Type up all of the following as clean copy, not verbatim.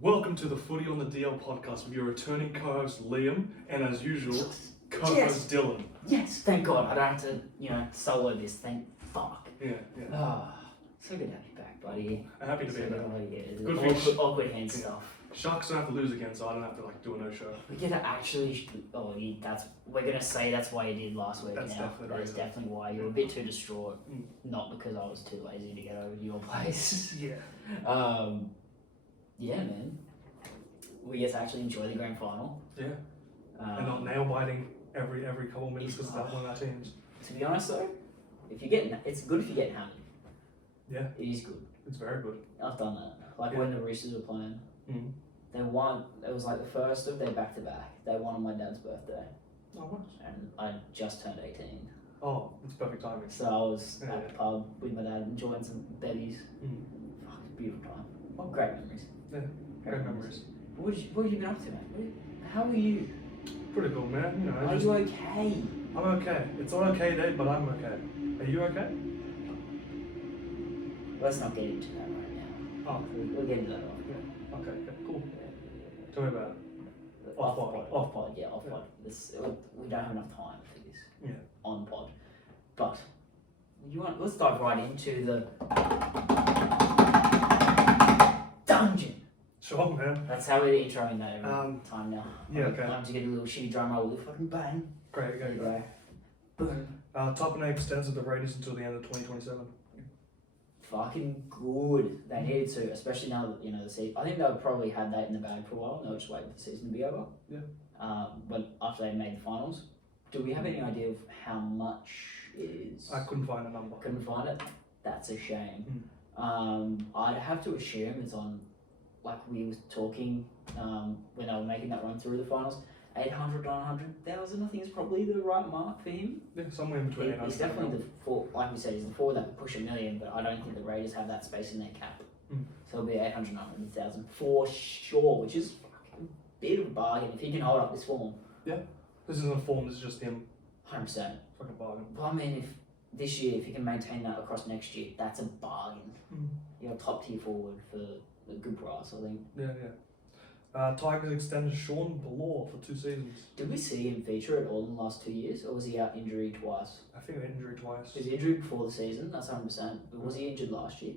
Welcome to the Footy on the DL podcast with your returning co-host Liam and, as usual, co-host Dylan. Yes, thank God. I don't have to, solo this. Thank fuck. Yeah. Oh, so good to have you back, buddy. I'm happy to be So here. good Good for you. awkward hand stuff. Sharks don't have to lose again, so I don't have to do a no-show. We get to actually. We're gonna say that's why you did last week. That's now. definitely That is reason. definitely why you were a bit too distraught. Not because I was too lazy to get over to your place. Yeah. Yeah, man. We get to actually enjoy the grand final. Yeah. And not nail-biting every couple minutes because it's- that's one of our teams. To be honest though, it's good if you get hammered. Yeah. It is good. It's very good. I've done that. Yeah. When the Roosters were playing. Mm. They won. It was the first of their back-to-back. They won on my dad's birthday, Oh, nice. and I just turned 18. Oh, it's perfect timing. So I was Yeah. at the pub with my dad enjoying some bevies. Fuck, it's a beautiful time. Oh, great memories. Yeah, great memories. What have you been up to, man? How are you? Pretty cool, man. Are you okay? I'm okay. It's an okay day, but I'm okay. Are you okay? Let's not get into that right now. Oh, We'll get into that off. okay, cool. Tell me about it. Off pod. Yeah, off pod. We don't have enough time for this. Yeah. On pod, but let's dive right into the dungeon. Sure, man. That's how we're introing that every time now. Yeah, okay. I'm just getting a little shitty drum roll with a fucking bang. Great, There you go. Boom. Top and 8 extends with the Raiders until the end of 2027. Fucking good. They needed to, especially now that the season. I think they'll probably had that in the bag for a while. They'll just wait for the season to be over. Yeah. But after they made the finals, do we have any idea of how much is? I couldn't find a number. Couldn't find it. That's a shame. I'd have to assume it's on, like we were talking when they were making that run through the finals. 800 to 100,000, I think is probably the right mark for him. Yeah, somewhere in between. He's definitely like we said, he's the forward that could push $1 million, but I don't think the Raiders have that space in their cap. So it'll be 800, 900,000 for sure, which is a bit of a bargain if he can hold up this form. Yeah, this isn't a form, this is just him. 100%. Fucking bargain. Well, I mean, if he can maintain that across next year, that's a bargain. You're a top tier forward for a good price, I think. Yeah. Tigers extended Sean Ballor for 2 seasons. Did we see him feature at all in the last 2 years, or was he out injury twice? I think they injured twice. He was injured before the season, that's 100%. But was he injured last year?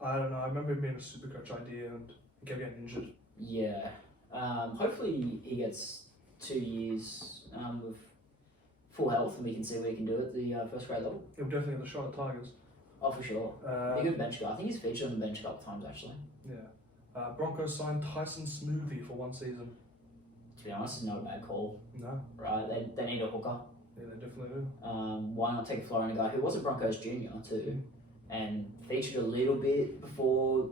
I don't know, I remember him being a super coach idea and he kept getting injured. Yeah. Hopefully he gets 2 years with full health and we can see what he can do at the first grade level. He'll definitely get the shot at Tigers. Oh, for sure. Be a good bench guy. I think he's featured on the bench a couple times actually. Yeah. Broncos signed Tyson Smoothie for 1 season. To be honest, it's not a bad call. No. Right, they need a hooker. Yeah, they definitely do. Why not take a flyer on a guy who was a Broncos junior too, and featured a little bit before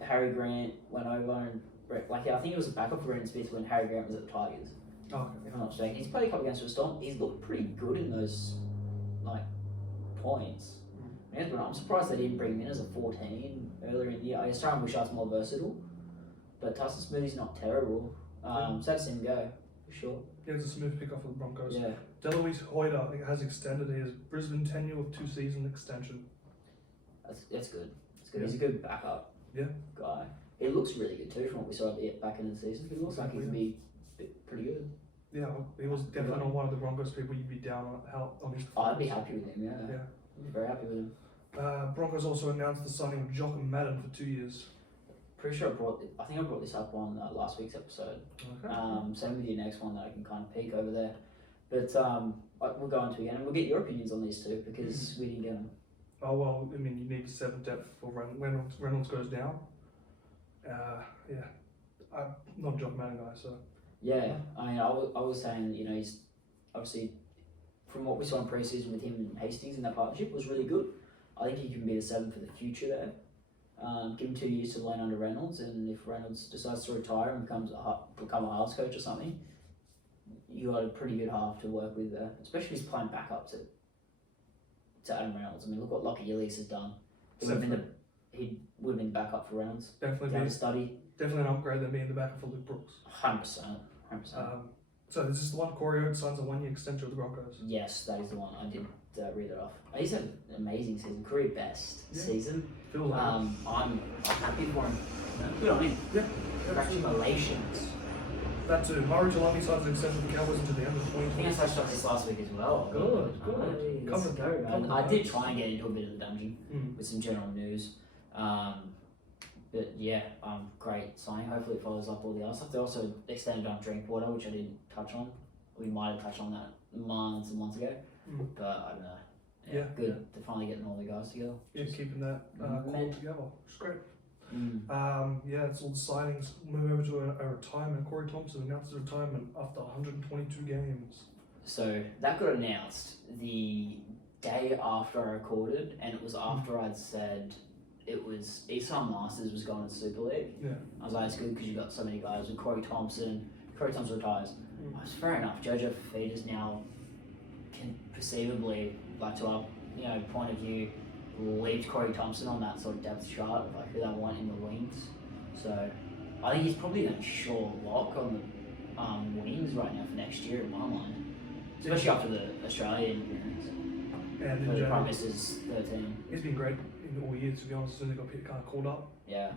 Harry Grant went over and I think he was a backup for Brendan Smith when Harry Grant was at the Tigers. Oh, okay. If I'm not mistaken, he's played a couple against the Storm. He's looked pretty good in those points. Yeah, but I'm surprised they didn't bring him in as a 14 earlier in the year. I guess Tyron Wishart's more versatile, but Tyson Smoothie's not terrible. Sad to see him go, for sure. Yeah, it's a smooth pick-up for the Broncos. Yeah. Deloise Hoyter has extended his Brisbane tenure with 2-season extension. That's good. That's good. Yeah. He's a good backup guy. He looks really good too from what we saw back in the season. He looks like he could be pretty good. Yeah, he was definitely not one of the Broncos people you'd be down on his performance. I'd be happy with him, yeah. I'd be very happy with him. Broncos also announced the signing of Jock and Madden for 2 years. Pretty sure I think I brought this up on last week's episode. Okay. Same with your next one that I can kind of peek over there. But we'll go into it again and we'll get your opinions on these two because we didn't get them. Oh, well, I mean, you need 7 depth for Reynolds goes down. I'm not a Jock Madden guy, so. Yeah, I mean, I was saying, he's obviously, from what we saw in pre-season with him and Hastings in that partnership was really good. I think he can be the 7 for the future there. Give him 2 years to learn under Reynolds, and if Reynolds decides to retire and become a halves coach or something, you got a pretty good half to work with there, especially if he's playing back up to Adam Reynolds. I mean, look what Lockie Ellis has done. He would have been back up for Reynolds. Definitely an upgrade than being the backup for Luke Brooks. 100%. So is this the one Corey Oates signs a 1-year extension with the Broncos? Yes, that is the one. I did read it off. He's had an amazing season, career best season. Feels like I'm happy for him. Good on him. Yeah. Congratulations. That too. Murray Jalani signs an extension with the Cowboys until the end of I think I 2020. touched on this last week as well. Good. Let's go, man. I did try and get into a bit of the dungeon with some general news. But yeah, great signing. Hopefully it follows up all the other stuff. They also extended on Drinkwater, which I didn't touch on. We might have touched on that months and months ago. But I don't know. Yeah, good. They're finally getting all the guys together. Yeah, keeping that core together. It's great. Yeah, it's all the signings. Move over to a retirement. Corey Thompson announced his retirement after 122 games. So that got announced the day after I recorded, and it was after I'd said it was Eastside Masters was going to Super League. Yeah. I was like, it's good because you got so many guys with Corey Thompson. Corey Thompson retires. It's fair enough. Jojo Fafita's now can perceivably, like to our point of view, leave Corey Thompson on that sort of depth chart of like who they want in the wings. So I think he's probably a sure lock on the wings right now for next year in my mind, especially after the Australian appearance. And for the Prime Minister's 13. He's been great in all years, to be honest, since he got kind of called up. Yeah,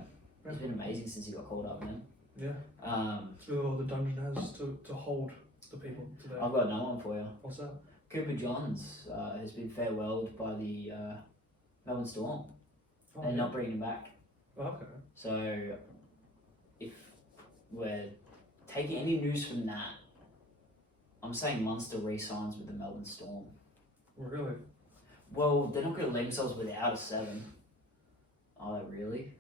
he's been amazing since he got called up, man. Yeah. It's really all the dungeon has to hold the people today. I've got another one for you. What's that? Cooper Johns has been farewelled by the Melbourne Storm. They're not bringing him back. Okay. So, if we're taking any news from that, I'm saying Munster re-signs with the Melbourne Storm. Really? Well, they're not going to leave themselves without a 7. Are they really?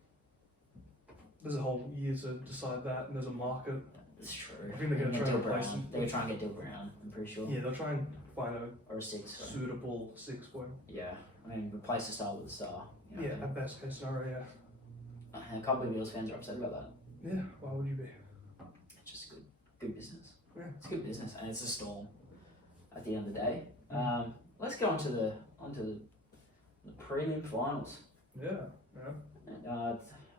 There's a whole year to decide that, and there's a market. That's true. I think they're going to try and replace him. They're going to try and get Dill Brown, I'm pretty sure. Yeah, they'll try and find or a 6. suitable 6 point. Yeah, I mean, replace the star with the star. You know, yeah, at best case scenario, yeah. And a couple of Eels fans are upset about that. Yeah, why would you be? It's just good business. Yeah. It's good business, and it's a Storm at the end of the day. Let's go on to the prelim finals. Yeah, yeah. And,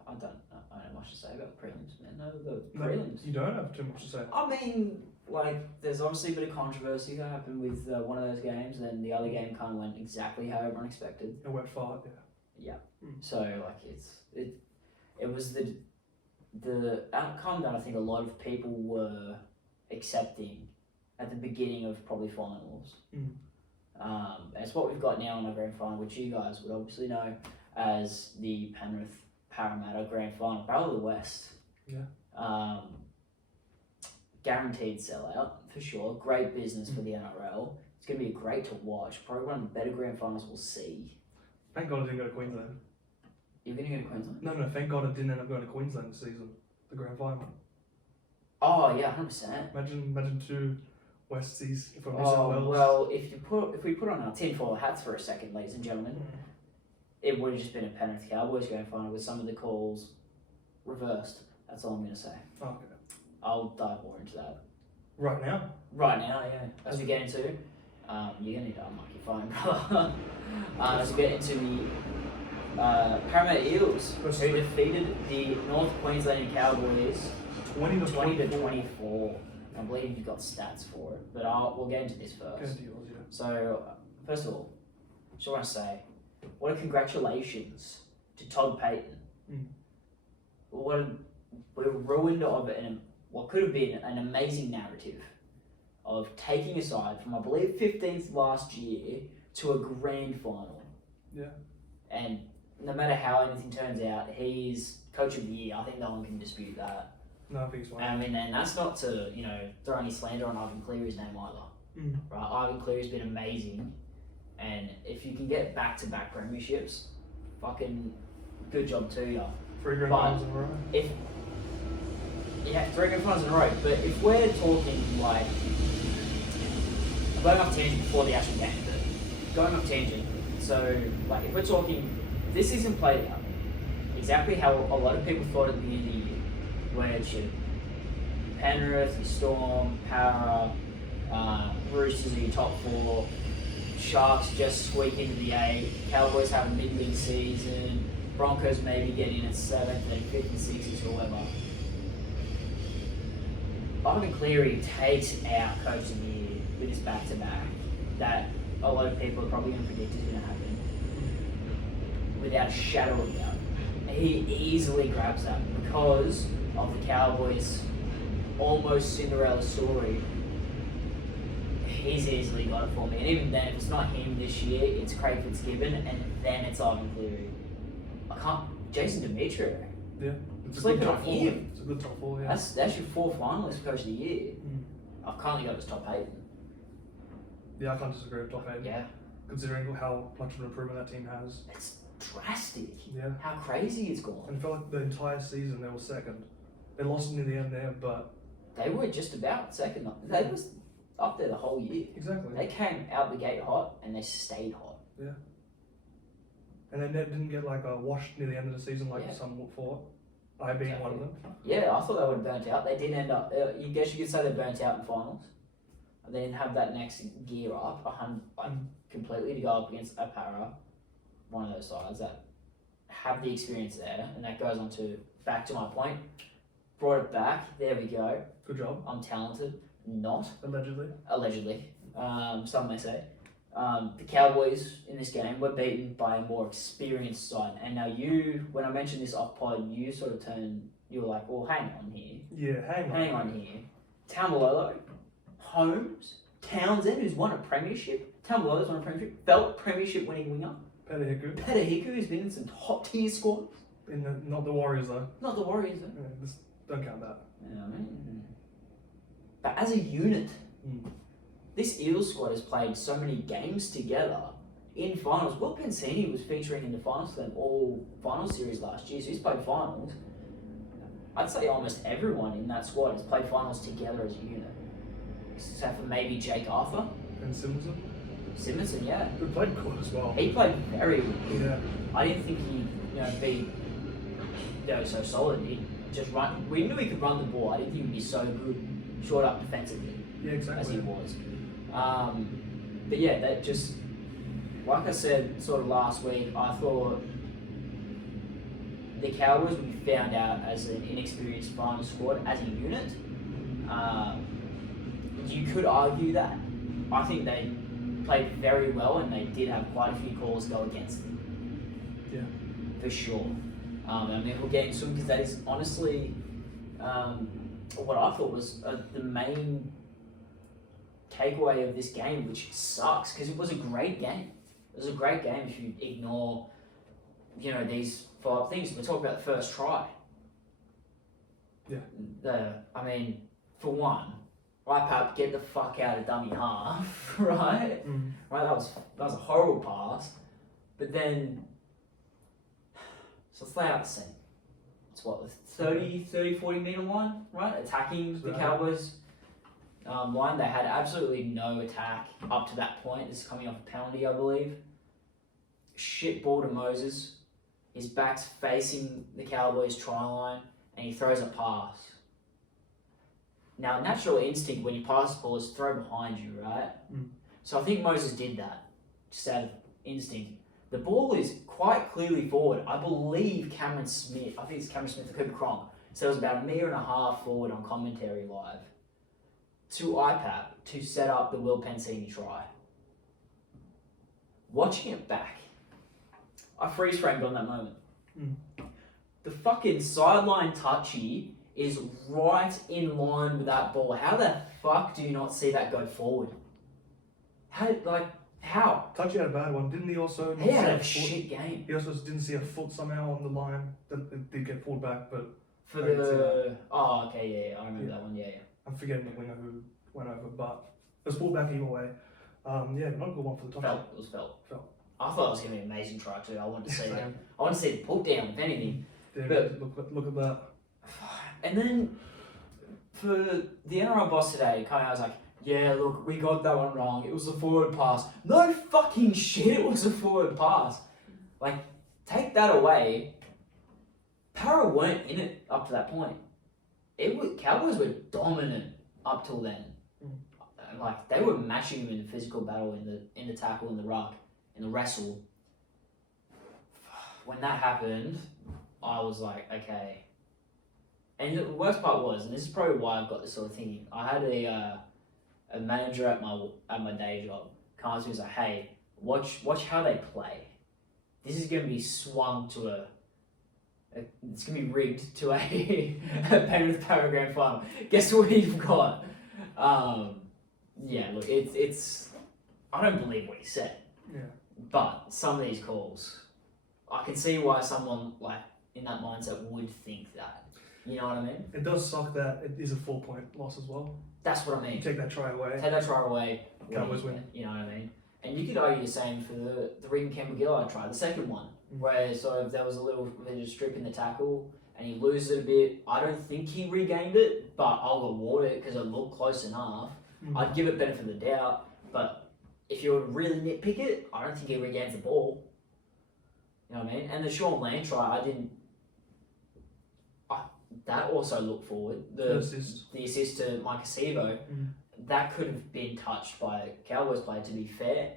I don't have much to say about the prelims, man. No, the prelims. You don't have too much to say. I mean, like, there's obviously a bit of controversy that happened with one of those games, and then the other game kind of went exactly how everyone expected. A wet fart, yeah. So, like, it was the outcome that I think a lot of people were accepting at the beginning of probably finals. It's what we've got now in our grand final, which you guys would obviously know as the Penrith Parramatta grand final, Battle of the West. Yeah. Guaranteed sellout for sure. Great business for the NRL. It's going to be great to watch. Probably one of the better grand finals we'll see. Thank God I didn't go to Queensland. You're going to go to Queensland? No, thank God I didn't end up going to Queensland this season. The grand final. Oh yeah, 100%. Imagine 2 Westies from New South Wales. Well, if we put on our tinfoil hats for a second, ladies and gentlemen, it would have just been a Penrith Cowboys grand final with some of the calls reversed. That's all I'm going to say. Okay. I'll dive more into that. Right now? Right now, yeah. As we get into, you're going to need to unlock your phone, brother. As we get into the Parramatta Eels, who defeated the North Queensland Cowboys 20 to 24. I believe you've got stats for it, but we'll get into this first. Go into yours, yeah. So, first of all, just want to say, what a congratulations to Todd Payton. What a ruined of what could have been an amazing narrative of taking a side from, I believe, 15th last year to a grand final. Yeah. And no matter how anything turns out, he's coach of the year. I think no one can dispute that. No, I think it's fine. I mean, and that's not to, throw any slander on Ivan Cleary's name either. Right? Ivan Cleary's been amazing. And if you can get back-to-back premierships, fucking good job to you. 3 grand finals in a row. 3 grand finals in a row. But if we're talking like, I'm going off tangent before the actual game, but going off tangent. So, like, if we're talking, this season played out exactly how a lot of people thought at the beginning of the year, where it should. Penrith, the Storm, Para, Roosters are your top 4. Sharks just squeak into the 8. Cowboys have a mid-win season. Broncos maybe get in at 7th, then 5th and 6th, whoever. Ivan Cleary takes out Coach of the Year with his back-to-back. That a lot of people are probably going to predict is going to happen, without a shadow of a doubt. He easily grabs that because of the Cowboys' almost Cinderella story. He's easily got it for me. And even then, if it's not him this year, it's Craig Fitzgibbon, and then it's Ivan Cleary. Jason Demetrio. Yeah. It's Sleeping on him. It's a good top 4, yeah. That's your 4th finalist for Coach of the Year. I've currently got his top 8. Yeah, I can't disagree with top 8. Yeah. Considering how much of an improvement that team has. It's drastic. Yeah. How crazy it's gone. And I felt like the entire season they were second. They lost near the end there, but... They were just about second. They was up there the whole year. Exactly. They came out the gate hot, and they stayed hot. Yeah. And they didn't get like washed near the end of the season like some thought. I being one of them. Yeah, I thought they would have burnt out. They did end up. You guess you could say they burnt out in finals. They didn't have that next gear up completely to go up against a para, one of those sides that have the experience there, and that goes on to back to my point. Brought it back. There we go. Good job. I'm talented. Not allegedly. Some may say. The Cowboys in this game were beaten by a more experienced side, and now when I mentioned this off pod, you sort of you were like, well, hang on here. Yeah, hang on here. Taumalolo, Holmes, Townsend, who's won a premiership. Taumalolo's won a premiership. Felt premiership winning winger. Petahiku, who's been in some top tier squads. Not the Warriors though. Not the Warriors though. Yeah, don't count that. Yeah, I mean, but as a unit, this Eels squad has played so many games together in finals. Will Pensini was featuring in the finals for them all final series last year, so he's played finals. I'd say almost everyone in that squad has played finals together as a unit, except for maybe Jake Arthur. And Simonson, yeah. Who played good as well. He played very well. Yeah. I didn't think he'd be so solid. He'd just run. We knew he could run the ball. I didn't think he'd be so good short up defensively. Yeah, exactly. As he was. But yeah, that just, like I said sort of last week, I thought the Cowboys would be found out as an inexperienced final squad as a unit. You could argue that. I think they played very well, and they did have quite a few calls go against them. Yeah. For sure. I mean, we'll get into them because that is honestly what I thought was the main takeaway of this game, which sucks because it was a great game. It was a great game if you ignore, these 5 things. We're talking about the first try. Yeah. I mean, for one, IPAP, get the fuck out of dummy half, right? Right, that was a horrible pass. But then, so let's lay out the scene. It's what, the 30, 40 metre line, right? Attacking the Cowboys line. They had absolutely no attack up to that point. This is coming off a penalty, I believe. Shit ball to Moses. His back's facing the Cowboys try line, and he throws a pass. Now, natural instinct when you pass the ball is throw behind you, right? So I think Moses did that, just out of instinct. The ball is quite clearly forward. I believe Cameron Smith, I think it's Cameron Smith, I could be wrong. So it was about 1.5 meters forward on commentary live to IPAP to set up the Will Pensini try. Watching it back, I freeze framed on that moment. The fucking sideline touchy is right in line with that ball. How the fuck do you not see that go forward? How? Touchy had a bad one. Didn't he also... He had a shit game. He also didn't see a foot somehow on the line. That did get pulled back, but... For the... Oh, okay, yeah, I remember that one, yeah. I'm forgetting the winger who went over, but it was pulled back either way. Not a good one for the top. It was felt. I thought it was going to be an amazing try too. I wanted to see that. I wanted to see the pull down, if anything. Yeah, but look at that. And then for the NRL boss today, kind of was like, yeah, look, we got that one wrong. It was a forward pass. No fucking shit, it was a forward pass. Take that away. Para weren't in it up to that point. Cowboys were dominant up till then. They were matching him in the physical battle, in the tackle, in the ruck, in the wrestle. When that happened, I was like, okay. And the worst part was, and this is probably why I've got this sort of thinking, I had a manager at my day job Carnes was like, hey, watch how they play. This is going to be swung to it's going to be rigged to a Penrith Power Grand Final. Guess what you've got? Yeah, look, it's I don't believe what he said. Yeah. But some of these calls, I can see why someone like in that mindset would think that. You know what I mean? It does suck that it is a 4-point loss as well. That's what I mean. You take that try away. Take that try away. Cowboys win. You know what I mean? And you could argue the same for the Regan Campbell-Gillard try, the second one, where sort of there was a little bit of strip in the tackle and he loses it a bit. I don't think he regained it, but I'll award it because it looked close enough. I'd give it benefit of the doubt, but if you were to really nitpick it, I don't think he regains the ball. You know what I mean? And the Sean Land try, that also looked forward. The assist to Mike Acevo, that could have been touched by a Cowboys player, to be fair,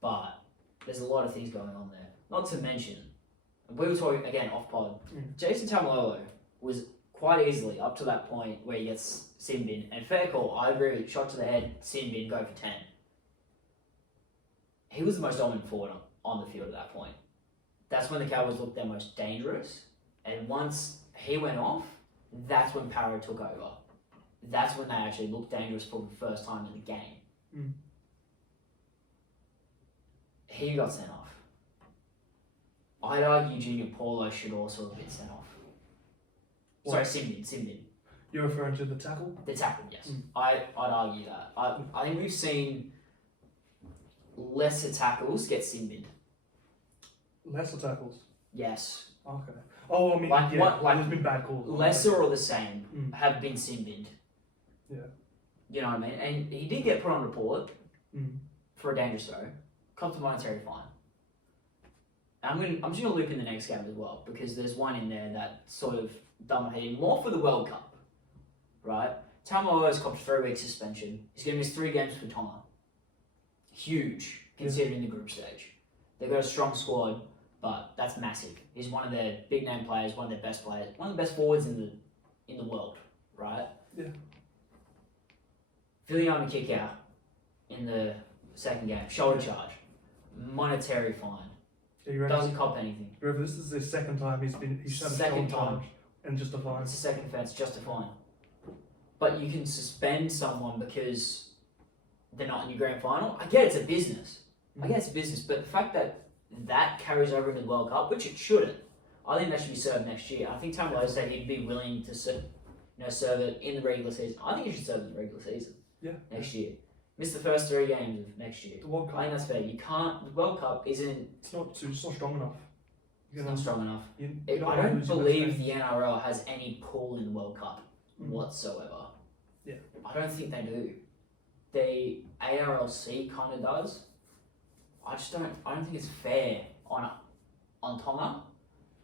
but there's a lot of things going on there. Not to mention, we were talking again off pod. Jason Taumalolo was quite easily up to that point where he gets sin bin, and fair call. I agree. Shot to the head, sin bin, go for 10. He was the most dominant forward on the field at that point. That's when the Cowboys looked their most dangerous, and once he went off, that's when Parra took over. That's when they actually looked dangerous for the first time in the game. He got sent off. I'd argue Junior Paulo should also have been sent off. Sorry, Simbin. You're referring to the tackle? The tackle, yes. I'd argue that. I think we've seen lesser tackles get Simbin. Lesser tackles? Yes. Okay. Oh, I mean, there's been bad calls. Lesser or the same have been sin-binned. Yeah. You know what I mean? And he did get put on report for a dangerous throw. Copped a monetary fine. I'm just going to loop in the next game as well, because there's one in there that sort of done my head in, more for the World Cup, right? Taumalo's copped a 3-week suspension. He's going to miss 3 games for time. Huge, considering the group stage. They've got a strong squad, but that's massive. He's one of their big name players, one of their best players, one of the best forwards in the world, right? Yeah. Viliama kick out in the second game, shoulder charge, monetary fine. Doesn't cop anything. Remember, this is the second time he's had a shoulder charge and just a fine. It's the second offence, just a fine. But you can suspend someone because they're not in your grand final. I get it's a business. But the fact that carries over into the World Cup, which it shouldn't. I think that should be served next year. I think Taumalo said he'd be willing to serve it in the regular season. I think he should serve it in the regular season. Yeah. Next year. Miss the first 3 games of next year. The World Cup. I think that's fair. You can't. The World Cup isn't. It's not strong enough. It's not strong enough. I don't believe the NRL has any pull in the World Cup whatsoever. Yeah. I don't think they do. The ARLC kind of does. I don't think it's fair on Tonga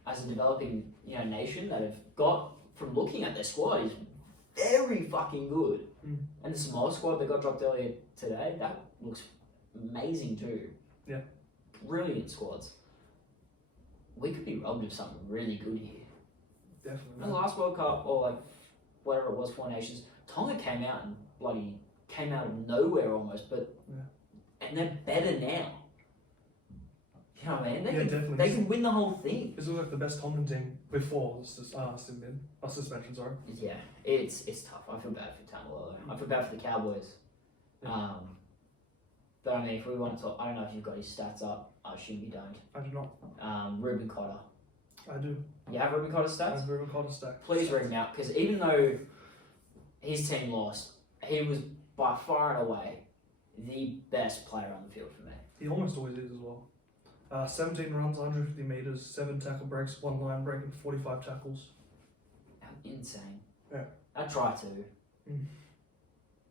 as a developing nation that have got, from looking at their squad, is very fucking good. And the small squad that got dropped earlier today, that looks amazing too. Yeah. Brilliant squads. We could be robbed of something really good here. Definitely. In the last World Cup, or like whatever it was, 4 Nations, Tonga came out of nowhere almost, but and they're better now. You know what I mean? They can win the whole thing. This was like the best Tongan team before suspension. Sorry. Yeah, it's tough. I feel bad for Taumalolo. I feel bad for the Cowboys. But I mean, if we want to talk, I don't know if you've got his stats up. I assume you don't. I do not. Ruben Cotter. I do. You have Ruben Cotter's stats? I have Ruben Cotter's stats. Please read them out, because even though his team lost, he was by far and away the best player on the field for me. He almost always is as well. 17 runs, 150 metres, 7 tackle breaks, 1 line break, and 45 tackles. Insane. Yeah. I try to.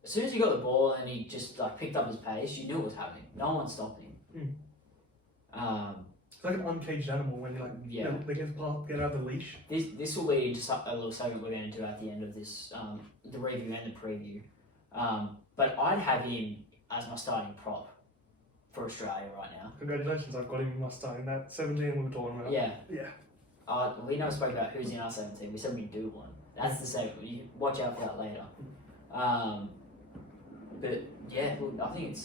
As soon as he got the ball and he just picked up his pace, you knew it was happening. No one stopped him. It's like an uncaged animal when they get out of the leash. This will lead into a little segment we're going to do at the end of this, the review and the preview. But I'd have him as my starting prop for Australia right now. Congratulations, I've got him in my starting. That 17 we were talking about. Yeah. Yeah. We never spoke about who's in our 17. We said we'd do one. That's the segment. You watch out for that later. But yeah, look, I think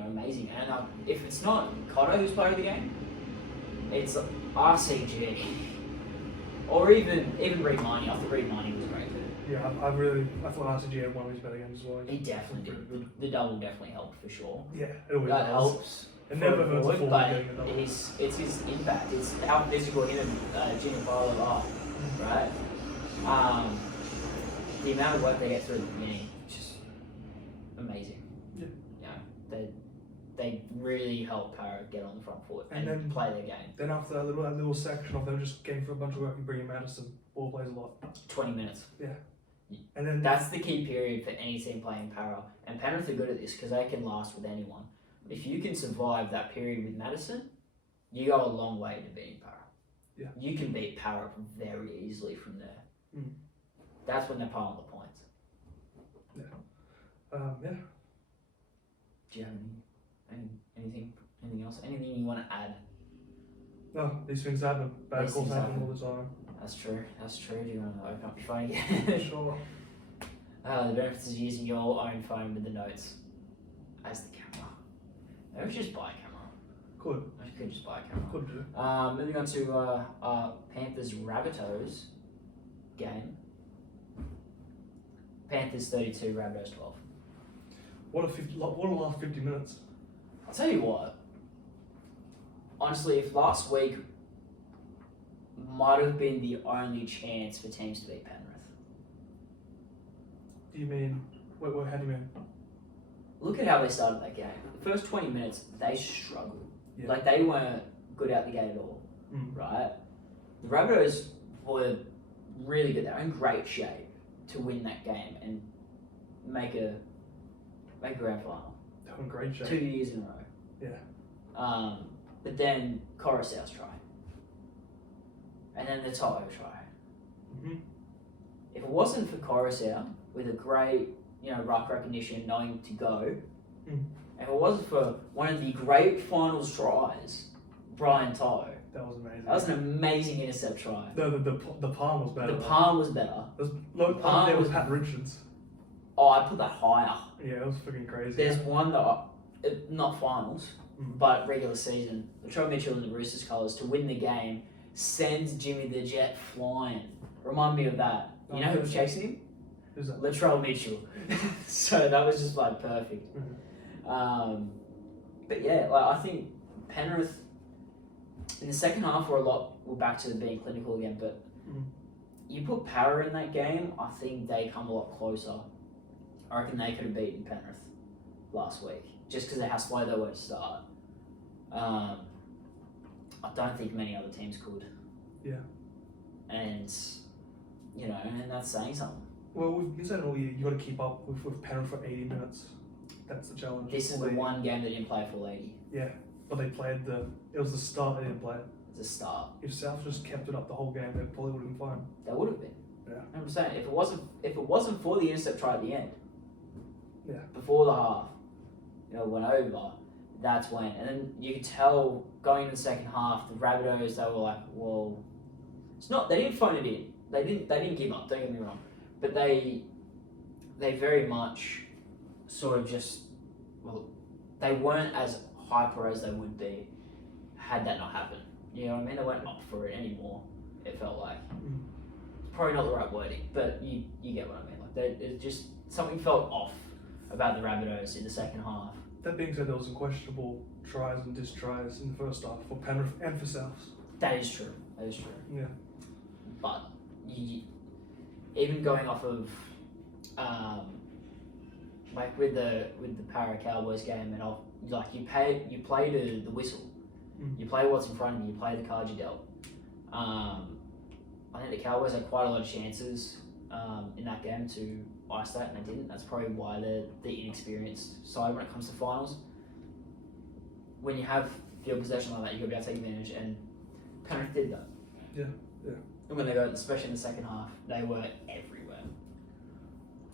amazing. And if it's not Cotto who's player of the game, it's RCG. Or even Reed Miney. I thought Reed Miney was great too. Yeah, I thought RCG had one of his better games as well. He definitely did. The double definitely helped for sure. Yeah, it always That does. helps. It never hurts a forward but getting a double. it's his impact. It's how physical him and Jimmy Barlow are, right? The amount of work they get through at the beginning, just amazing. Yeah. They really help Para get on the front foot and then play their game. Then after that little section of them just getting for a bunch of work, you bring in Madison. Ball plays a lot. 20 minutes. Yeah. And then that's the key period for any team playing Para. And Penrith are good at this because they can last with anyone. If you can survive that period with Madison, you go a long way to beating Para. Yeah. You can beat Para very easily from there. Mm. That's when they're piling the points. Yeah. Yeah. Do you have anything else? Anything you want to add? No, these things happen. Bad calls happen all the time. That's true. Do you want to open up your phone again? Sure. The benefits of using your own phone with the notes as the camera. Maybe just buy a camera. Could. I could just buy a camera. Could do. Moving on to Panthers Rabbitohs game. Panthers 32, Rabbitohs 12. What a last 50 minutes. I'll tell you what. Honestly, if last week might have been the only chance for teams to beat Penrith. Do you mean? Wait, how do you mean? Look at how they started that game. The first 20 minutes, they struggled. Yeah. Like, they weren't good out the gate at all, right? The Rabbitohs were really good. They were in great shape to win that game and make a grand final. They were in great shape. 2 years in a row. Yeah. But then Coruscant's try. And then the Toto try. Mm-hmm. If it wasn't for Coruscant with a great, ruck recognition, knowing to go, and if it wasn't for one of the great finals tries, Brian Toto. That was amazing. That was an amazing intercept try. The palm was better. The palm was better. There was Pat Richards. Oh, I put that higher. Yeah, it was freaking crazy. There's one that, not finals, but regular season, Latrell Mitchell in the Roosters colours to win the game, sends Jimmy the Jet flying. Remind me of that. You know who was chasing him? Who's that? Latrell Mitchell. So that was just perfect. Mm-hmm. But yeah, I think Penrith in the second half we're back to being clinical again, but you put Para in that game, I think they come a lot closer. I reckon they could have beaten Penrith last week, just because of how slow they were to start. I don't think many other teams could. Yeah. And, and that's saying something. Well, we've been saying all year, you've got to keep up with Penrith for 80 minutes. That's the challenge. This is the one game they didn't play full 80. Yeah, but they played it was the start they didn't play it. It's a start. If South just kept it up the whole game, they probably would have been fine. They would have been. Yeah. I'm saying, if it wasn't for the intercept try at the end, yeah, before the half, went over, that's when. And then you could tell going into the second half, the Rabbitohs, they were like, well, it's not, they didn't phone it in. They didn't give up, don't get me wrong. But they very much sort of just, they weren't as hyper as they would be had that not happened. You know what I mean? They weren't up for it anymore, it felt like. Probably not the right wording, but you get what I mean. Like, it just, something felt off about the Rabbitohs in the second half. That being said, there was some questionable tries and tries in the first half for Penrith and for Souths. That is true. Yeah. But even going off of with the Para Cowboys game and you play to the whistle. You play what's in front of you. You play the cards you dealt. I think the Cowboys had quite a lot of chances in that game to ice that, and they didn't. That's probably why they're the inexperienced side when it comes to finals. When you have field possession like that, you've got to be able to take advantage, and Penrith did that. Yeah. And when they go, especially in the second half, they were everywhere.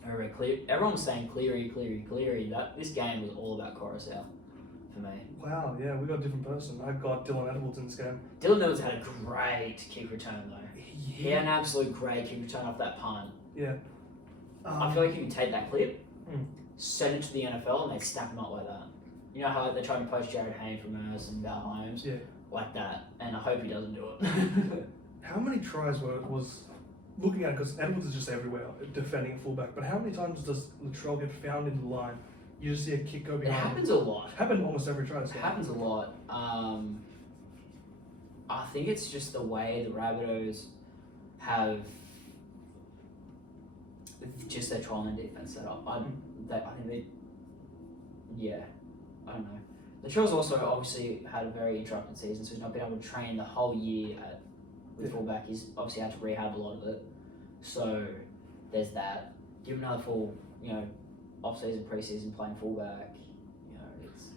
Everywhere. Everyone was saying Cleary. This game was all about Coruscant for me. Wow, yeah, we got a different person. I got Dylan Edwards in this game. Dylan Edwards had a great kick return though. He had an absolute great kick return off that punt. Yeah. I feel like you can take that clip, send it to the NFL, and they'd snap him up like that. You know how they're trying to poach Jared Hayne from us and Val Holmes? Yeah. Like that. And I hope he doesn't do it. How many tries was looking at, because Edwards is just everywhere defending a fullback, but how many times does Latrell get found in the line? You just see a kick go It behind. happens a lot. Happened almost every try. It happens a lot. I think it's just the way the Rabbitohs have just their trial and defense set up. I think I don't know. Latrell's also obviously had a very interrupted season, so he's not been able to train the whole year with fullback. He's obviously had to rehab a lot of it. So there's that. Give him another full, off-season, pre-season playing fullback.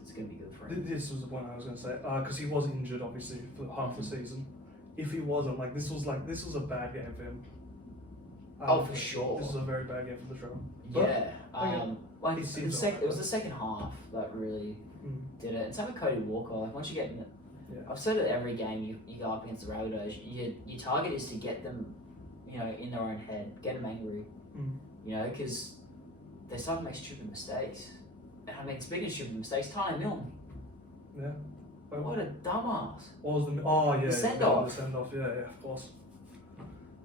It's going to be good for him. This was the point I was going to say, because he was injured obviously for half the season. If he wasn't, this was a bad game for him. For sure. This was a very bad game for Latrell. Yeah. It was the second half that really did it. And same with Cody Walker. Once you get in I've said it every game you go up against the Rabbitohs, your target is to get them, in their own head, get them angry, because they start to make stupid mistakes. And I mean, speaking of stupid mistakes, Tyler Milne. Yeah. What a dumbass. What was the The send-off. The send-off, yeah, of course.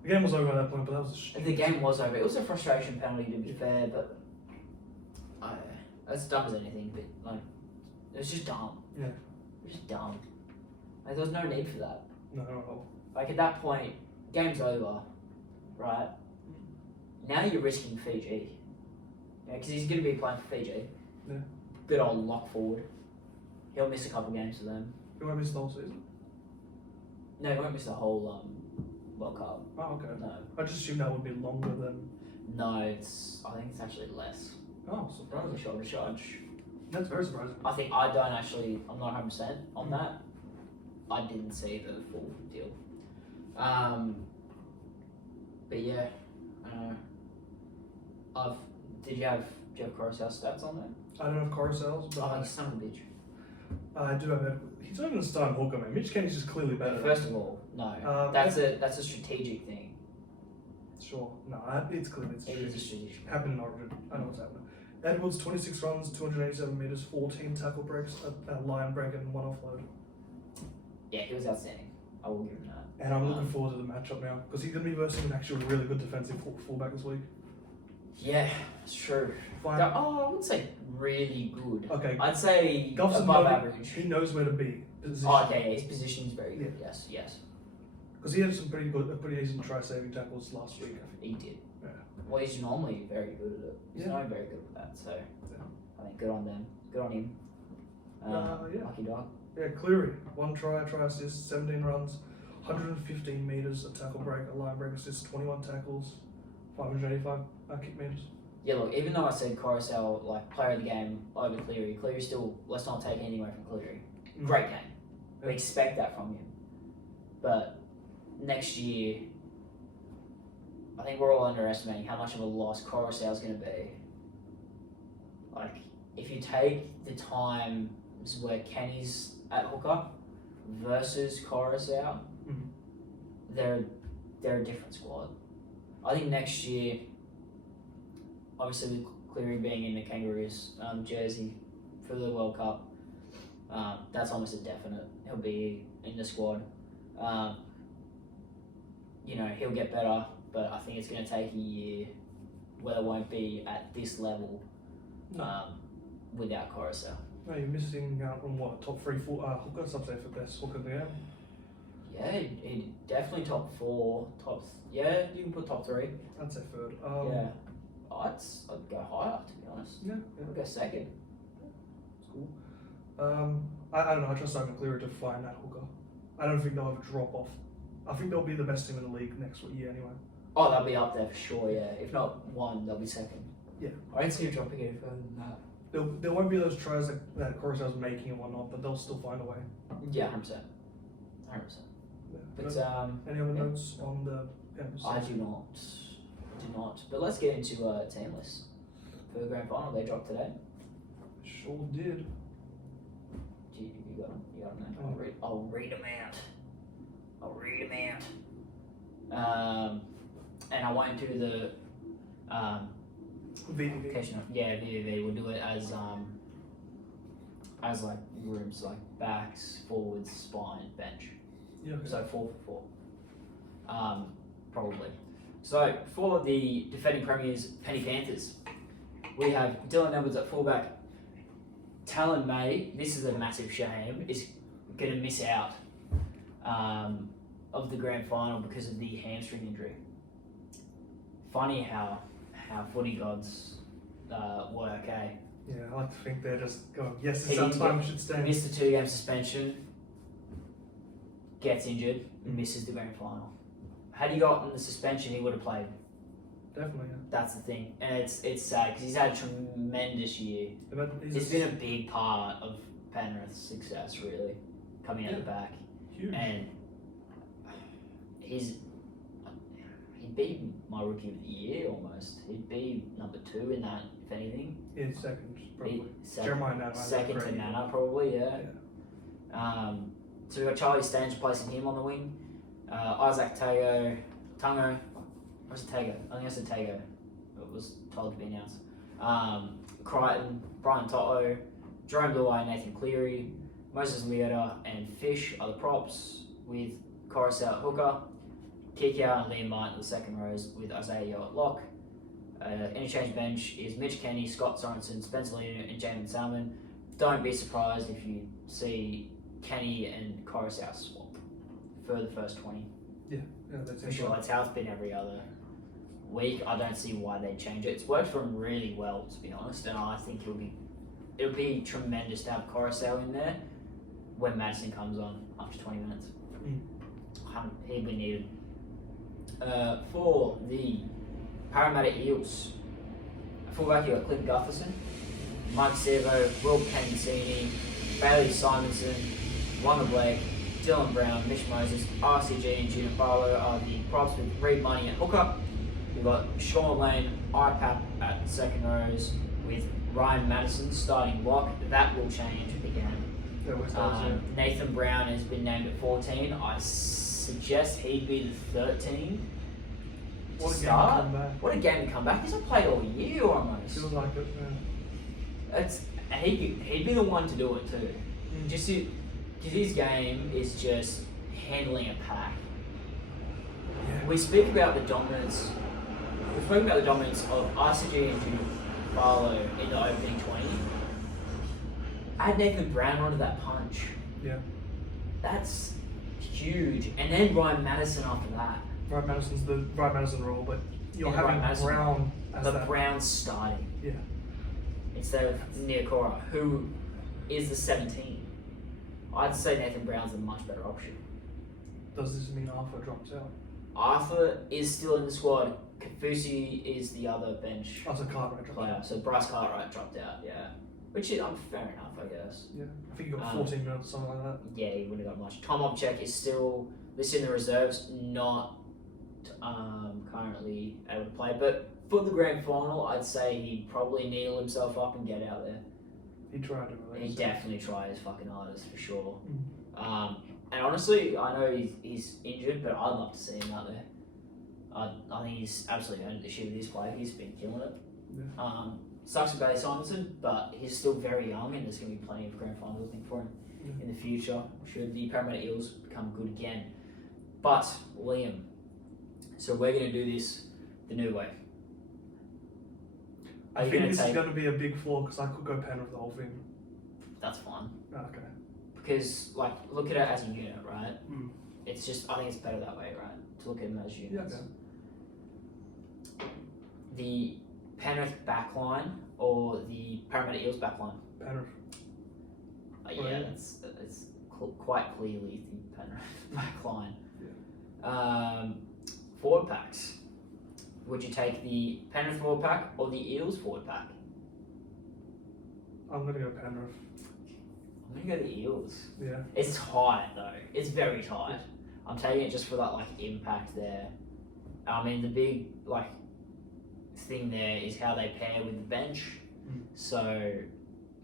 The game was over at that point, but that was the game was over. It was a frustration penalty, to be fair, but as dumb as anything. But it was just dumb. Yeah. It was just dumb. There was no need for that. No, not at all. At that point, game's over, right? Now you're risking Fiji. Because he's going to be playing for Fiji. Yeah. Good old lock forward. He'll miss a couple games for them. He won't miss the whole season? No, he won't miss the whole World Cup. Oh, okay. No. I just assumed that would be longer than... No, I think it's actually less. Oh, surprising. Shoulder charge. That's very surprising. I'm not 100% on that. I didn't see the full deal. But yeah, did you have Coruscant's stats on there? I don't have Coruscant's, but you son of a bitch. I do have Edwards. He's not even a starting hooker, man. Mitch Kenny's just clearly better. First of all, no. That's a strategic thing. Sure. No, it's clear. It is a strategic. Happened in Origin. I know what's happening. Edwards, 26 runs, 287 metres, 14 tackle breaks, a line break, and 1 offload. Yeah, he was outstanding. I will give him that. And I'm looking forward to the matchup now, because he's going to be versing an actual really good defensive fullback this week. Yeah, it's true. I wouldn't say really good. Okay. I'd say Goff's above average. He knows where to be. Okay, his position's very good. Yes. Because he had some pretty decent try-saving tackles last week. He did. Yeah. Well, he's normally very good at it. He's not very good at that, so I think good on them. Good on him. Lucky dog. Yeah, Cleary, 1 try assist, 17 runs, 115 metres, a tackle break, a line break assist, 21 tackles, 585 kick metres. Yeah, look, even though I said Coruscant, player of the game over Cleary still, let's not take anything away from Cleary. Great game. We expect that from him. But next year, I think we're all underestimating how much of a loss Coruscant's going to be. If you take the times where Kenny's at hooker versus Coruscant, they're a different squad. I think next year, obviously with Cleary being in the Kangaroos jersey for the World Cup, that's almost a definite. He'll be in the squad. He'll get better, but I think it's going to take a year where it won't be at this level without Coruscant. No, you're missing out on top 3 hookers, I'd say, for best hooker of the game. Yeah, he definitely top 4, you can put top 3. I'd say 3rd. Yeah. I'd go higher, to be honest. Yeah. I'd go 2nd. It's cool. I don't know, I trust Simon Cleary to find that hooker. I don't think they'll have a drop off. I think they'll be the best team in the league next year anyway. Oh, they'll be up there for sure, yeah. If not 1, they'll be 2nd. Yeah. I don't see them dropping any further than that. There won't be those tries that Coruscant's making and whatnot, but they'll still find a way. Yeah, 100%. Yeah. But any other notes on the episode? I do not. But let's get into team lists for the grand final. They dropped today. Sure did. You got them? You got them there? I'll read them out. And I won't do the VVV. VVV. We'll do it as as like rooms like backs, forwards, spine, bench. Yeah. Okay. So 4 for 4. Probably. So for the defending premiers, Penny Panthers, we have Dylan Edwards at fullback. Talon May, this is a massive shame, is going to miss out of the grand final because of the hamstring injury. Funny how footy gods work, eh? Yeah, I like to think they're just going, yes, it's our time, we should stay. Missed the 2-game suspension, gets injured, misses the grand final. Had he gotten the suspension, he would have played. Definitely, yeah. That's the thing, and it's sad because he's had a tremendous year. He's been a big part of Penrith's success, really, coming out the back. Huge. And he beat my rookie of the year almost. He'd be number 2 in that, if anything. Yeah, second, probably. Jeremiah Nana. Second to Nana, probably, yeah. So we've got Charlie Staines replacing him on the wing. Isaac Tungo. Or is it Tago? I think I said Tago. It was told to be announced. Crichton, Brian Toto, Jerome Luai, Nathan Cleary, Moses Leota, and Fish are the props with Coruscant at hooker, Kikau and Liam Martin at the second rows with Isaiah Yeo at lock. Interchange bench is Mitch Kenny, Scott Sorensen, Spencer Lino, and Jamin Salmon. Don't be surprised if you see Kenny and Coruscant swap for the first 20. Yeah, that's for sure. That's how it's been every other week. I don't see why they change it. It's worked for them really well, to be honest, and I think it'll be tremendous to have Coruscant in there when Madison comes on after 20 minutes. He'll be needed. For the Parramatta Eels, fullback, you got Clint Gutherson, Mike Servo, Will Cancini, Bailey Simonson, Wanga Blake, Dylan Brown, Mitch Moses, RCG, and Junior Barlow are the props with Reed Money at hooker. We've got Sean Lane, IPAP at second rows with Ryan Madison starting block. That will change again. Nathan Brown has been named at 14. I suggest he'd be the 13. What a game to come back. What a game to come back. He's not played all year almost. Feels like it, yeah. He'd be the one to do it too. Just because his game is just handling a pack. Yeah. We speak about the dominance. We've spoken about the dominance of RCG and Junior Barlow in the opening 20. Add Nathan Brown onto that punch. Yeah. That's huge. And then Ryan Madison after that. Ryan Madison's the Ryan Madison role, but you're having Brown as that. Brown starting. Yeah. Instead of Niokora, who is the 17. I'd say Nathan Brown's a much better option. Does this mean Arthur drops out? Arthur is still in the squad. Kafusi is the other bench Oh, so Cartwright dropped player. out. So Bryce Cartwright dropped out, yeah. Which is fair enough, I guess. Yeah. I think he got 14 minutes or something like that. Yeah, he wouldn't have got much. Tom Obchek is still listed in the reserves, not currently able to play. But for the grand final, I'd say he'd probably needle himself up and get out there. He tried to. He definitely tried his fucking hardest, for sure. And honestly, I know he's injured, but I'd love to see him out there. I think he's absolutely earned it this year with his play. He's been killing it. Yeah. Sucks for Bailey Simonson, but he's still very young, and there's going to be plenty of grand finals, I think, for him in the future, should the Parramatta Eels become good again. But, Liam, so we're going to do this the new way. I think this is going to be a big flaw because I could go Penrith the whole thing. That's fine. Okay. Because, look at it as a unit, right? It's just, I think it's better that way, right? To look at them as units. Yeah, okay. The Penrith backline or the Parramatta Eels backline? Penrith. Yeah, it's quite clearly the Penrith backline. Yeah. Forward packs. Would you take the Penrith forward pack or the Eels forward pack? I'm going to go Penrith. I'm going to go the Eels. Yeah. It's tight though. It's very tight. I'm taking it just for that impact there. I mean the big thing there is how they pair with the bench. So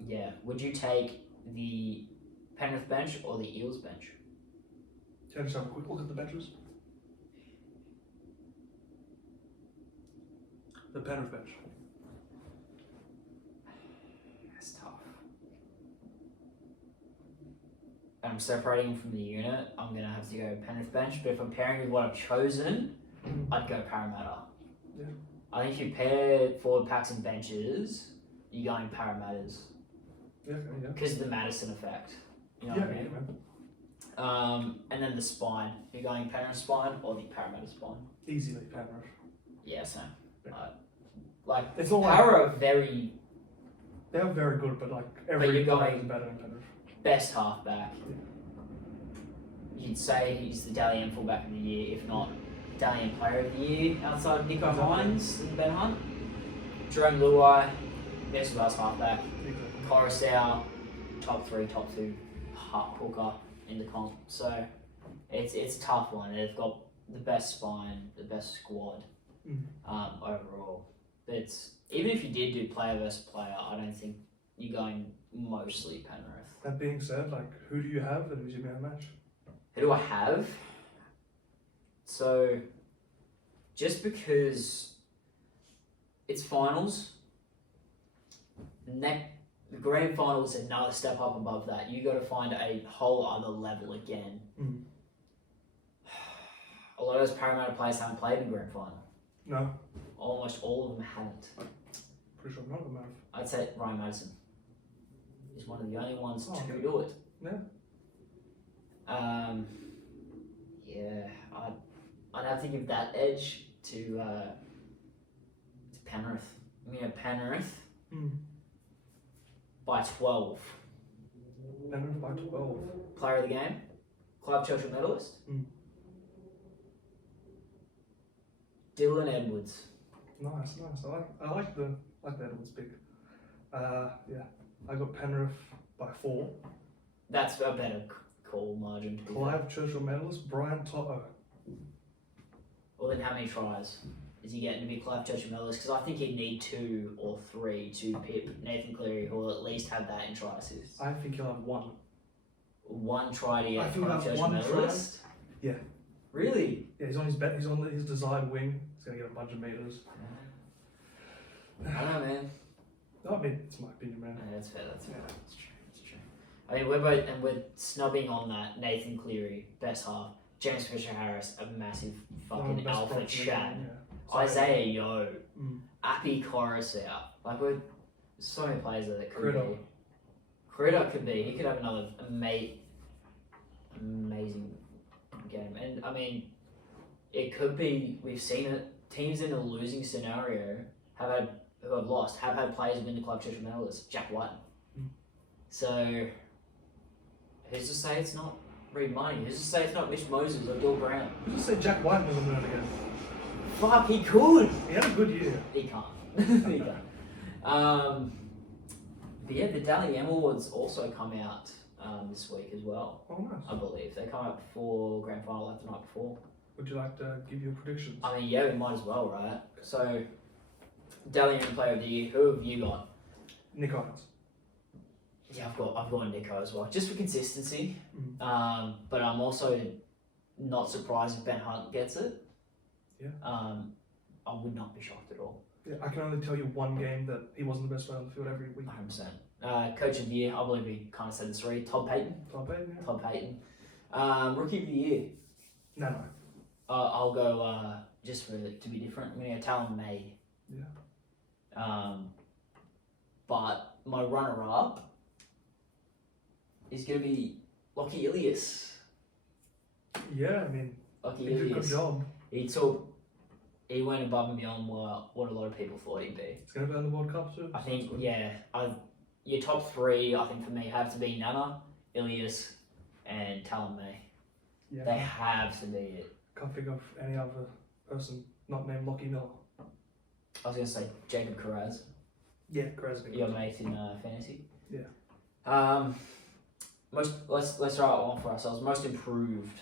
yeah, would you take the Penrith bench or the Eels bench? Can I just have a quick look at the benches? The Penrith bench. That's tough. and I'm separating him from the unit, I'm going to have to go Penrith bench. But if I'm pairing with what I've chosen, I'd go Parramatta. Yeah. I think if you pair forward packs and benches, you're going Parramatta's. Yeah. Because of the Madison effect. You know what I mean? And then the spine. You're going Penrith spine or the Parramatta spine? Easily Penrith. Yeah, same. Yeah. It's all Para are very... They're very good, but like every player is better than Penrith. Best halfback. You'd say he's the Dally M fullback of the year, if not Dally M player of the year, outside of Nico Hines and Ben Hunt. Jerome Luai, best class halfback. Coruscant, top 3, top 2 hooker in the comp. So it's a tough one. They've got the best spine, the best squad overall. But even if you did do player versus player, I don't think you're going mostly Penrith. That being said, like, who do you have and who's your man match? Who do I have? So, just because it's finals, the grand final is another step up above that. You got to find a whole other level again. A lot of those Parramatta players haven't played in grand final. No. Almost all of them haven't. Pretty sure none of them have. I'd say Ryan Madison is one of the only ones to do it. Yeah. I'd have to give that edge to Penrith. I'm going to Penrith by 12. Penrith by 12. Player of the game, Club Churchill medalist. Dylan Edwards. Nice. I like the Edwards pick. Yeah, I got Penrith by 4. That's a better call margin. To be Clive Churchill medalist, Brian Toto. Well, then how many tries is he getting to be Clive Churchill medalist? Because I think he'd need 2 or 3 to pip Nathan Cleary, who will at least have that in try assists. I think he'll have 1. 1 try to I get think Clive he'll have Churchill 1 medalist? try. Yeah. Really? Yeah, he's on his desired wing. He's gonna get a bunch of meters. I don't know, man. I mean, it's my opinion, man. Yeah, that's fair. That's true. I mean, we're snubbing on that Nathan Cleary, best half. James Fisher-Harris, a massive fucking alpha Chad. Yeah. Isaiah Yo, Appy Coruscant. Like, we're so many players that could be. Critter could be. He could have another amazing game. And I mean, it could be. We've seen it. Teams in a losing scenario who have lost have had players win the Club Churchill medalist. Jack White. So who's to say it's not Reed Money? Who's to say it's not Mitch Moses or Bill Brown? Who's to say Jack White doesn't win it again? Fuck, he could. He had a good year. He can't. He can't. But yeah, the Dally M Awards also come out this week as well. Oh, nice. I believe they come out before grand final, like the night before. Would you like to give your predictions? I mean, yeah, we might as well, right? So, Dally M Player of the Year. Who have you got? Nick Hines. Yeah, I've got Nico as well, just for consistency. But I'm also not surprised if Ben Hunt gets it. Yeah. I would not be shocked at all. Yeah, I can only tell you one game that he wasn't the best player on the field every week. 100%. Coach of the Year, I believe we kind of said this already. Todd Payton. Yeah. Todd Payton. Rookie of the Year. No. I'll go just to be different. I'm going to go Talon May. Yeah. But my runner-up is going to be Lockie Ilias. Yeah, I mean, Lockie he did a good Ilias. job. He went above and beyond what a lot of people thought he'd be. He's going to be on the World Cup too. I think, your top 3, I think for me, have to be Nana, Ilias, and Talon May. Yeah. They have to be it. Can't think of any other person not named Lockie Miller. I was going to say Jacob Carraz. Yeah, Carraz. Your mate in fantasy. Yeah. Let's write one for ourselves. Most improved.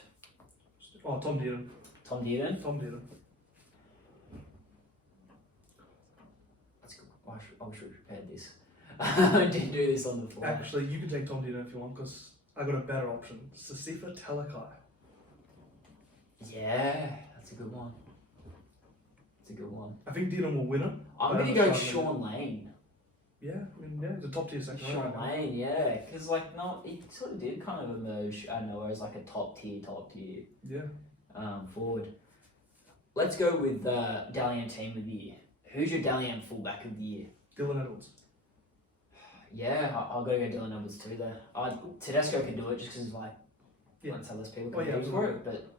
Oh, Tom Dearden. Tom Dearden. That's good. I wish we prepared this. I didn't do this on the fly. Actually, you can take Tom Dearden if you want, because I got a better option. Sasifa Talakai. Yeah, that's a good one. I think Dearden will win it. I'm going to go Sean Lane. Yeah, I mean, yeah, he's a top tier second row right now. Lane, yeah, because like no, he sort of did kind of emerge out of nowhere as like a top tier Yeah. forward. Let's go with Dalian team of the year. Who's your Dalian fullback of the year? Dylan Edwards. Yeah, I'll go Dylan Edwards too there. Tedesco can do it just because like once less people can for it, but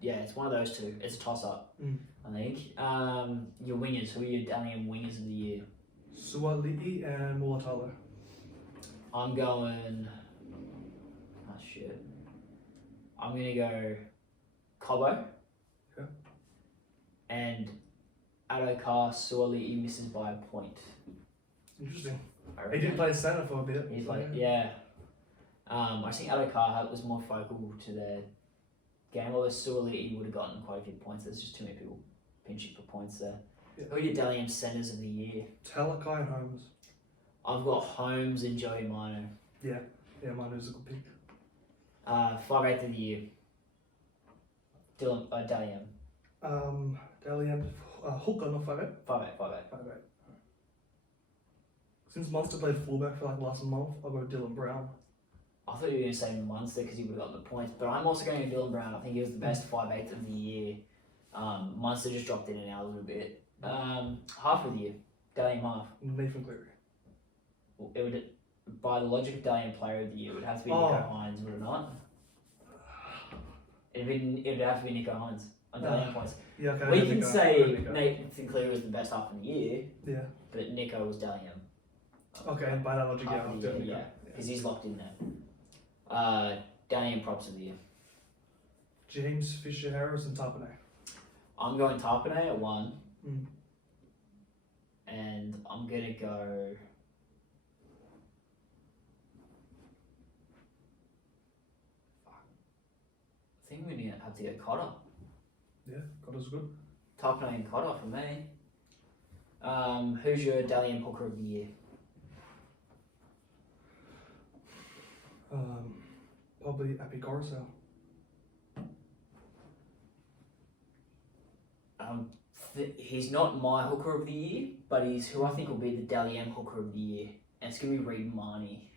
yeah, it's one of those two. It's a toss up, I think. Your wingers, who are your Dalian wingers of the year? Suali'i and Mulatalo. I'm going. Oh shit. I'm gonna go Cobbo. Yeah. And Adokar Suali'i misses by a point. Interesting. He did play centre for a bit. He's like, yeah. I think Adokar was more focal to their game, although Suali'i would have gotten quite a few points. There's just too many people pinching for points there. Yeah. Who are your Dalian centres of the year? Talakai and Holmes. I've got Holmes and Joey Mino. Yeah, Mino's a good pick. 5'8" of the year. Dalian. Dalian, hooker, not 5'8". 5'8". 5'8". Since Munster played fullback for like last month, I'll go Dylan Brown. I thought you were going to say Munster because he would have got the points, but I'm also going to Dylan Brown. I think he was the best 5'8" of the year. Munster just dropped in and out a little bit. Half of the year, Dalian half. Nathan Cleary. It would, by the logic of Dalian player of the year, it would have to be Nico Hines, would it not? It'd have to be Nico Hines on Dalian points. Yeah, okay. We can say Nathan Cleary was the best half of the year. Yeah. But Nico was Dalian. Okay, by that logic, yeah, because he's locked in there. Dalian props of the year. James Fisher-Harris and Tapane. I'm going Tapane at 1. And I'm going to go... I think we're going to have to go Cotter. Yeah, Cotter's good. Tapane and Cotter for me. Who's your Dalian hooker of the year? Probably Appy Coruscant. He's not my hooker of the year, but he's who I think will be the Dalian hooker of the year, and it's going to be Reid Marnie.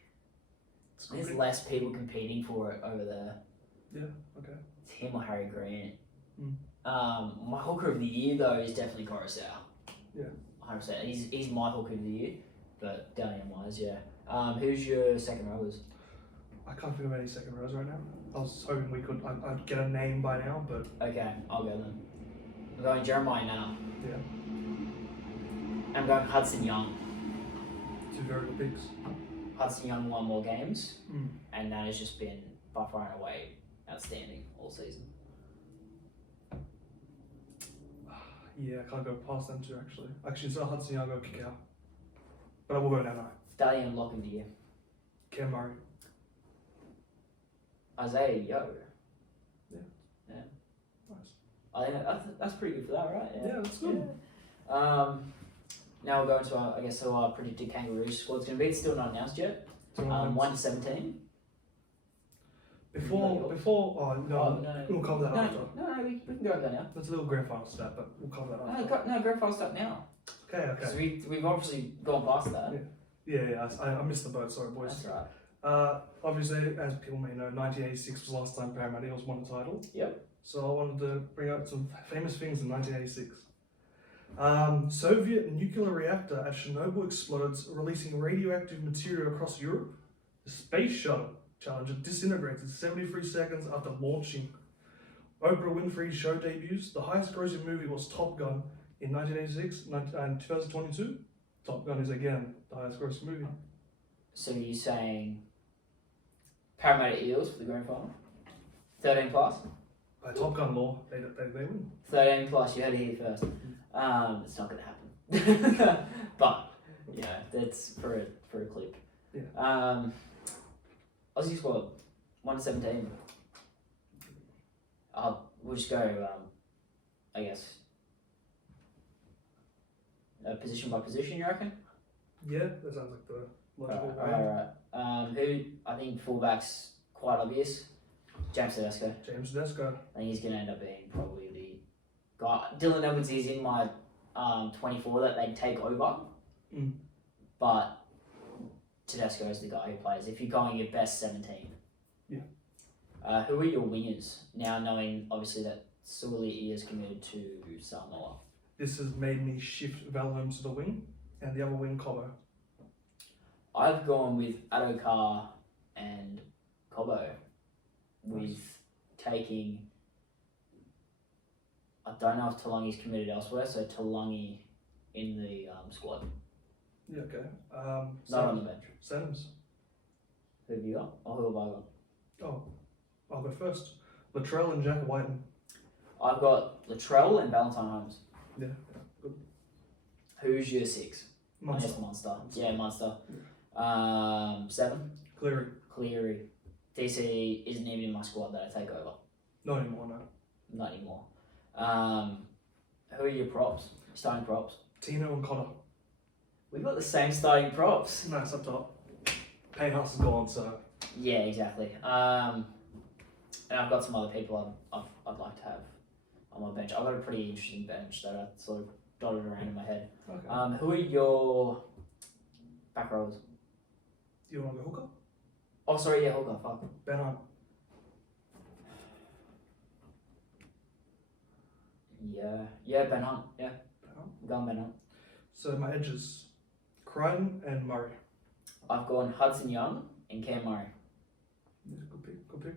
There's less people competing for it over there. Yeah, okay. It's him or Harry Grant. My hooker of the year though is definitely Coruscant. Yeah. 100%. He's my hooker of the year, but Dalian wise, yeah. Who's your second rowers? I can't think of any second rows right now. I was hoping I'd get a name by now, but... Okay, I'll go then. I'm going Jeremiah now. Yeah. I'm going Hudson Young. Two very good picks. Hudson Young won more games, and that has just been by far and away outstanding all season. Yeah, I can't go past them two actually. Actually, instead of Hudson Young, I'll go kick out. But I will go now. Dalian lock of the year. Cam Murray. Isaiah Yo. Yeah. Nice. I think that's pretty good for that, right? Yeah, that's good. Yeah. Now we'll go into our predicted Kangaroos squad's going to be. It's still not announced yet. 1 to 17. We'll cover that after. No, we can go over that now. That's a little grand final stat, but we'll cover that after. No, grand final stuff now. Okay. So we've obviously gone past that. Yeah, I missed the boat, sorry boys. That's right. Obviously, as people may know, 1986 was the last time Parramatta Eagles won the title. Yep. So I wanted to bring out some famous things in 1986. Soviet nuclear reactor at Chernobyl explodes, releasing radioactive material across Europe. The space shuttle Challenger disintegrates in 73 seconds after launching. Oprah Winfrey's show debuts. The highest grossing movie was Top Gun in 1986 and 2022. Top Gun is again the highest grossing movie. So you're saying Parramatta Eels for the grand final? 13 plus? By Top Gun law, they win. 13 plus, you heard it here first. It's not going to happen. But, you know, that's for a clip. Yeah. Aussie squad, 1 to 17. We'll just go, I guess, position by position, you reckon? Yeah, that sounds like the logical way. Alright. Who, I think fullback's quite obvious. James Tedesco. I think he's going to end up being probably the guy. Dylan Edwards is in my 24 that they'd take over. but Tedesco is the guy who plays. If you're going your best 17. Yeah. Who are your wingers now, knowing obviously that Suoli is committed to Samoa? This has made me shift Val Holmes to the wing, and the other wing, Cobbo. I've gone with Adokar and Cobbo, with taking. I don't know if Talangi's committed elsewhere, so Talangi in the squad. Yeah, okay. Not on the bench. Sanders. Who have you got? Or who have I got? Oh, I'll go first. Latrell and Jack Whiten. I've got Latrell and Valentine Holmes. Yeah, good. Who's your 6? Monster. Yes, Monster. Yeah, Monster. 7? Cleary. Cleary. DC isn't even in my squad that I take over. Not anymore, no. Not anymore. Who are your props? Starting props? Tino and Connor. We've got the same starting props. Nice up top. Payne Haas is gone, so. Yeah, exactly. And I've got some other people I'd like to have on my bench. I've got a pretty interesting bench that I sort of dotted around in my head. Okay. Who are your back rowers? Do you want to go hooker? Oh, sorry, yeah, hooker. Fuck. Ben Hunt. Yeah, Ben Hunt. Yeah, Ben Hunt. I'm going Ben Hunt. So my edges, Crichton and Murray. I've gone Hudson Young and Cam Murray. Yeah, good pick, good pick.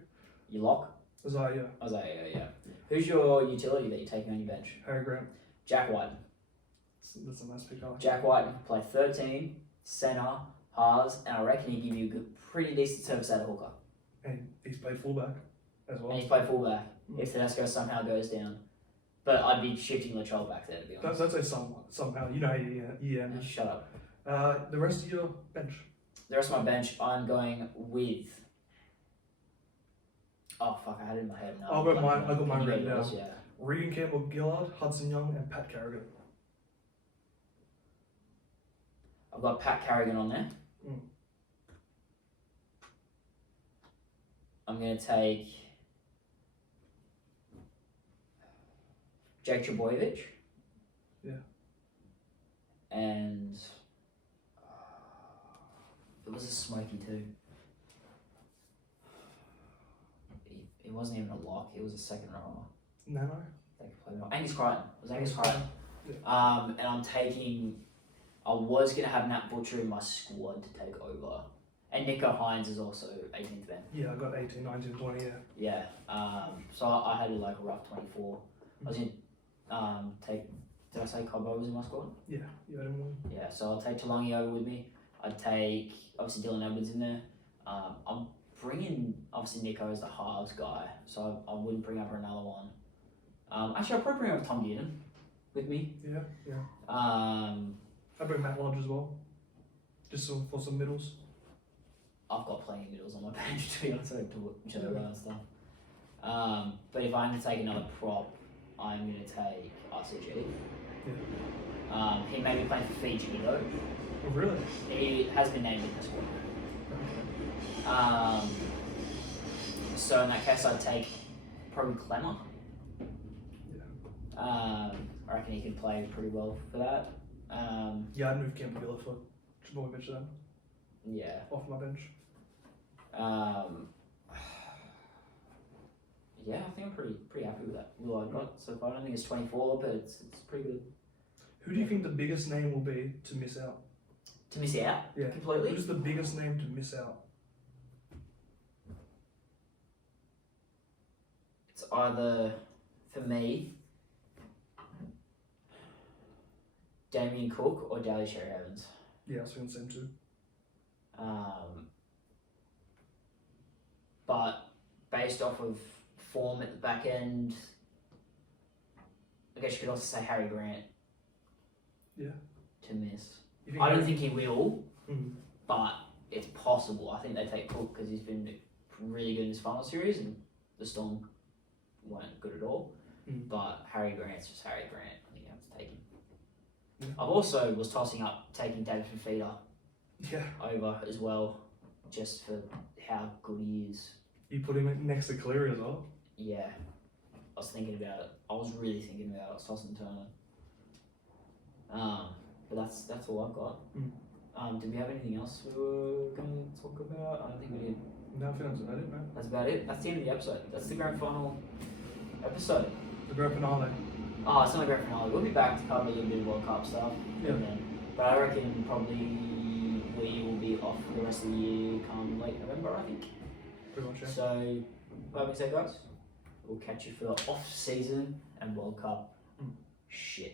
You lock? Isaiah, Yeah. Who's your utility that you're taking on your bench? Harry Grant. Jack Whiten. That's a nice pick. I like. Jack Whiten can play 13, centre, halves, and I reckon he'd give you a pretty decent service at a hooker. And he's played fullback as well. And he's played fullback if Tedesco somehow goes down. But I'd be shifting Latrell back there, to be honest. That's say somehow. You know, yeah. Shut up. The rest of your bench. The rest of my bench, I'm going with. Oh fuck! I had it in my head now. I got mine written down. down. Yeah. Regan Campbell-Gillard, Hudson Young, and Pat Carrigan. I've got Pat Carrigan on there. Mm. I'm going to take Jake Trbojevic. Yeah. And it was a smoky too. It wasn't even a lock, it was a second rower. Nano. They could play well. Angus Crichton. It was Angus Crichton. Yeah. And I'm taking. I was going to have Nat Butcher in my squad to take over. And Nico Hines is also 18th man. Yeah, I got 18, 19, 20, yeah. Yeah. So I had like a rough 24. I was going to take. Did I say Cobbo was in my squad? Yeah, you had him one. Yeah, so I'll take Talangi over with me. I'd take, obviously, Dylan Edwards in there. I'm bringing, obviously, Nico as the halves guy, so I wouldn't bring over another one. Actually, I'll probably bring over Tom Dearden with me. Yeah. I I bring Matt Lodge as well. Just for some middles. I've got plenty of middles on my bench, to be honest. I don't do each other and stuff. But if I'm going to take another prop, I'm going to take RCG. Yeah. He may be playing for Fiji though. Oh, really? He has been named in the squad. Okay. So in that case, I'd take probably Clemmer. Yeah. I reckon he could play pretty well for that. Yeah, I'd move Campbell-Gillard for Trbojevic then. Yeah. Off my bench. Yeah, I think I'm pretty happy with that. What I've got so far. I don't think it's 24, but it's pretty good. Who do you think the biggest name will be to miss out? To miss out? Yeah. Completely? Who's the biggest name to miss out? It's either, for me, Damien Cook or Daly Cherry Evans. Yeah, I was thinking the same too. But based off of form at the back end, I guess you could also say Harry Grant. Yeah. To miss. I don't think he will, Mm. but it's possible. I think they take Cook because he's been really good in his final series, and the Storm weren't good at all. Mm. But Harry Grant's just Harry Grant. I think you have to take him. Yeah. I've also was tossing up taking David Fafita Yeah. over as well, just for how good he is. You put him next to Cleary as well? Yeah, I was thinking about it. I was really thinking about it. I was tossing and turning. But that's all I've got. Did we have anything else we were going to talk about? I don't think we did. No, I think that's about it, man. That's about it. That's the end of the episode. That's the grand final episode. The grand finale. Oh, it's not the grand finale. We'll be back to cover a little bit of World Cup stuff. Yeah. But I reckon probably we will be off for the rest of the year come late November, I think. Pretty much, yeah. So, like we said, guys, we'll catch you for the off season and World Cup shit.